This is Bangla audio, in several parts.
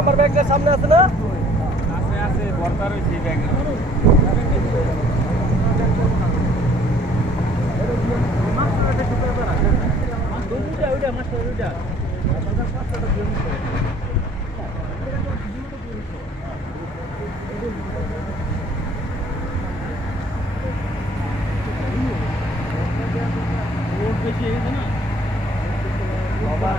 আমার ব্যাগের সামনে আছে না? আছে বর্তা রয়েছে ব্যাগের। বেশি হয়ে গেছে না বাবা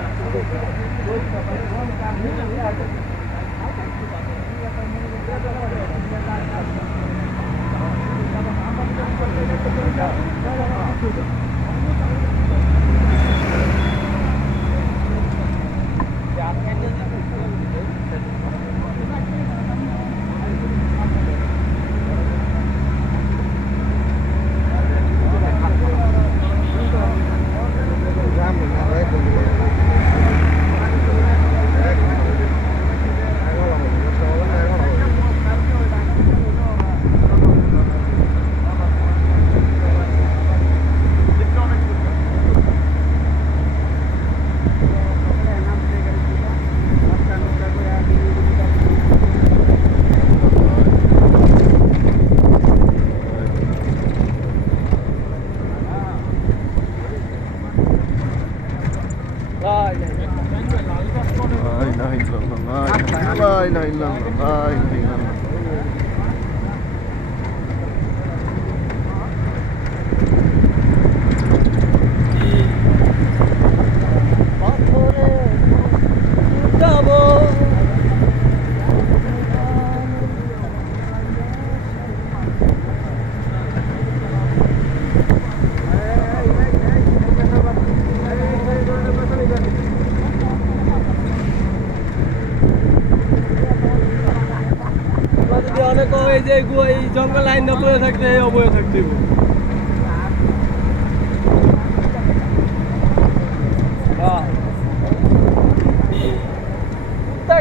অনেক এই যে এই জঙ্গল লাইন না পড়ে থাকতে অবয়ে থাকতে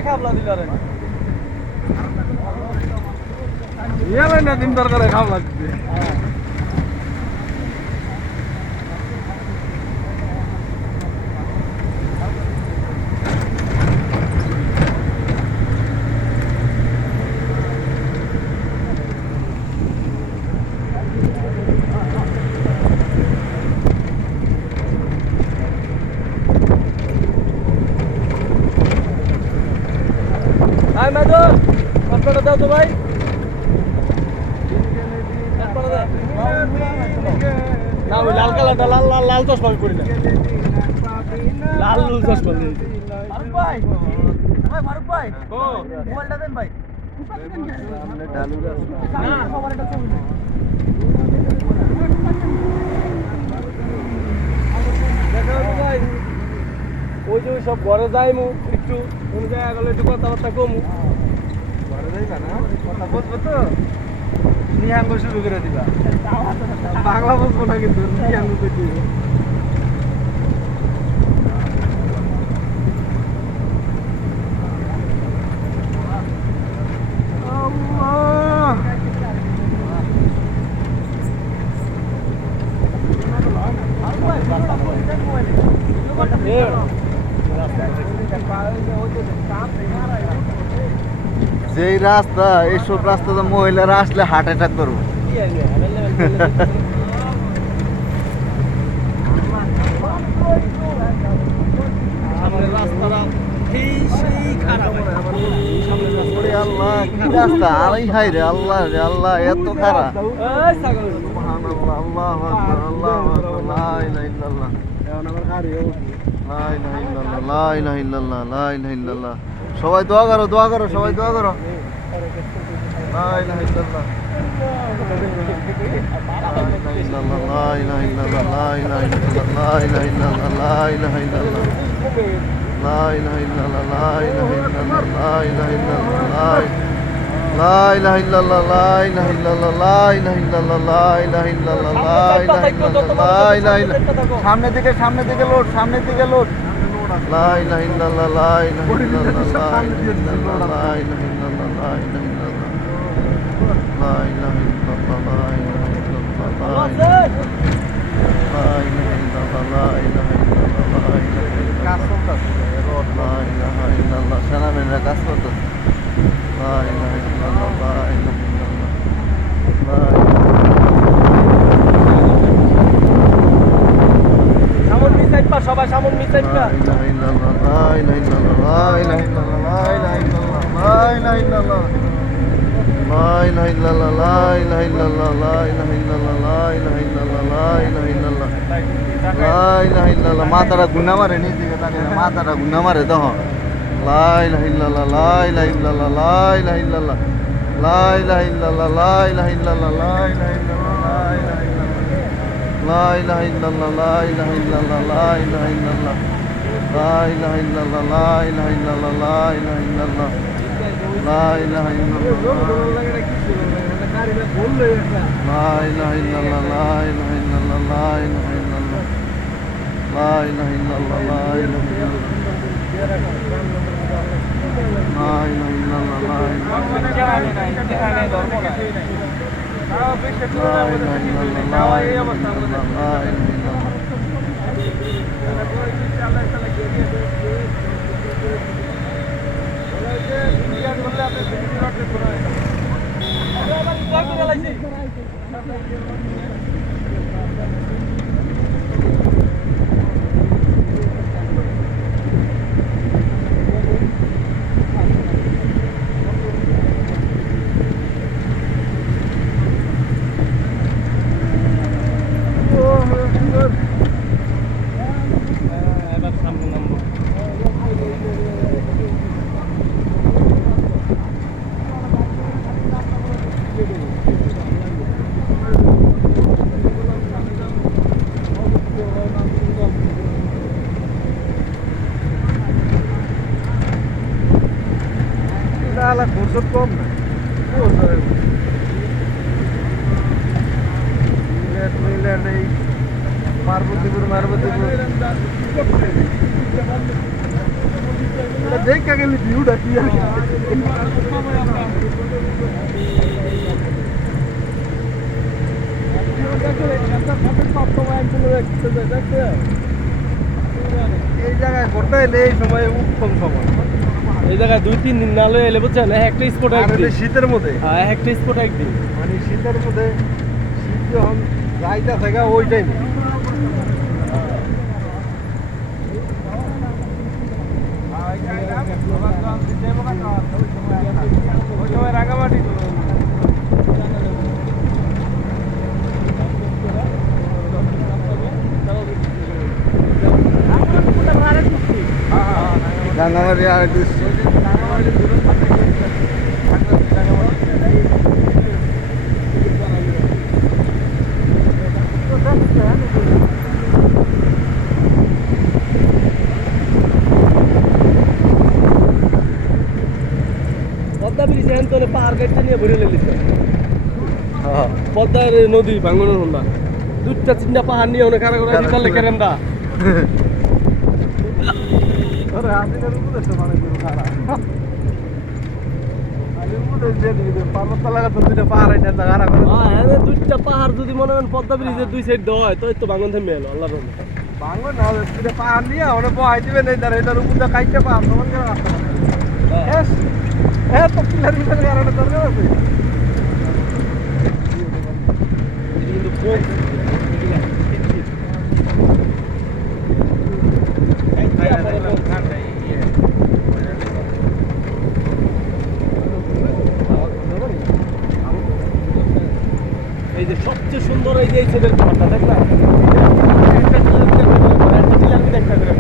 খাবলা দিল রে না দিন দরকারে খাবলা দিতে Hai Madul, passport daw to bhai? Passport daw. Na ওই লাল কালারটা লাল লাল লাল চশমা করি না। লাল লাল চশমা নেই। ফারুক ভাই। ভাই ফারুক ভাই। ও মোবাইলটা দেন ভাই। সামনে ডালু আছে। না মোবাইলটা চলুন। দেখো ভাই। ওই যে সব ঘরে যাইমু একটু কোন জায়গায় গেলে একটু কথাবার্তা কমু ঘরে যাইবা না কথা বুঝবো তো নিহাঙ্গ শুরু করে দিবা বাংলা বুঝবো না কিন্তু নিহাঙ্গ করে দিবে যেই রাস্তা এইসব রাস্তাতে মহিলারা আসলে হার্ট অ্যাটাক করবো আল্লাহ কি রাস্তা আলাই হাই রে আল্লাহ রে আল্লাহ এত খারাপ সবাই দোয়া করো সবাই দোয়া করো সামনের দিকে লোড লা ইলাহা ইল্লাল্লাহ লা ইলাহা ইল্লাল্লাহ লা ইলাহা ইল্লাল্লাহ লা ইলাহা ইল্লাল্লাহ লা ইলাহা ইল্লাল্লাহ লা ইলাহা ইল্লাল্লাহ লা ইলাহা ইল্লাল্লাহ লা ইলাহা ইল্লাল্লাহ লা ইলাহা ইল্লাল্লাহ সেনাবাহিনীরা কাজ করছে সামন মিসাইড পা সবাই সামন মিসাইড পা মাথাটা গুন্না মারে নিচ দিকে তাকিয়ে মাথাটা গুন্না মারে তখন লা ইলাহা ইল্লাল্লাহ লা ইলাহা ইল্লাল্লাহ লা ইলাহা ইল্লাল্লাহ লা ইলাহা ইল্লাল্লাহ লা ইলাহা ইল্লাল্লাহ লা ইলাহা ইল্লাল্লাহ লা ইলাহা ইল্লাল্লাহ লা ইলাহা ইল্লাল্লাহ লা ইলাহা ইল্লাল্লাহ লা ইলাহা ইল্লাল্লাহ লা ইলাহা ইল্লাল্লাহ লা ইলাহা ইল্লাল্লাহ লা ইলাহা ইল্লাল্লাহ লা ইলাহা ইল্লাল্লাহ লা ইলাহা ইল্লাল্লাহ লা ইলাহা ইল্লাল্লাহ লা ইলাহা ইল্লাল্লাহ লা ইলাহা Ala kursut kom. Miler dei. Parvati Marvati. देख क्या गली व्यू ढकी है এই জায়গায় করতে এলে এই সময় উত্তম সময় এই জায়গায় 2-3 দিন না লয়ে এলে বুঝছেন একটা স্পট একদিন শীতের মধ্যে হ্যাঁ একটা স্পট একদিন মানে শীতের মধ্যে শীত যখন যাইতা থাকে ওই টাইমে রাঙামাটি রাঙামাটি আর পদ্মা ব্রিজ এখন তো পাহাড় কাটতে নিয়ে ভরে লেগেছে পদ্মার নদী ভাঙনের হন্দা 2-3টা পাহাড় নিয়ে অনেক কারা করে দিতে লেখে রেন্দা আরে হাসিনের উপরে তো মানে খারাপ আলির উপরে যে দিবে পার্বত্য লাগা তো দুইটা পাহাড় এটা খারাপ করে হ্যাঁ 2টা পাহাড় যদি মনে করেন পদ্মা ব্রিজের দুই সাইড দেওয়া হয় তো একটু ভাঙন থেমে এলো আল্লাহর রহমতে ভাঙন না দুইটা পাহাড় নিয়ে ওরে বহাই দিবে না এটার উপরে কাইটা পাহাড় সমান করে রাখতে হবে হ্যাঁ তো পিলার ভিতরে কারণে দরকার আছে কিন্তু কোন এই যে সবচেয়ে সুন্দর এই যে এই ছেলের খাবারটা দেখ না একটা টিলার একটা করে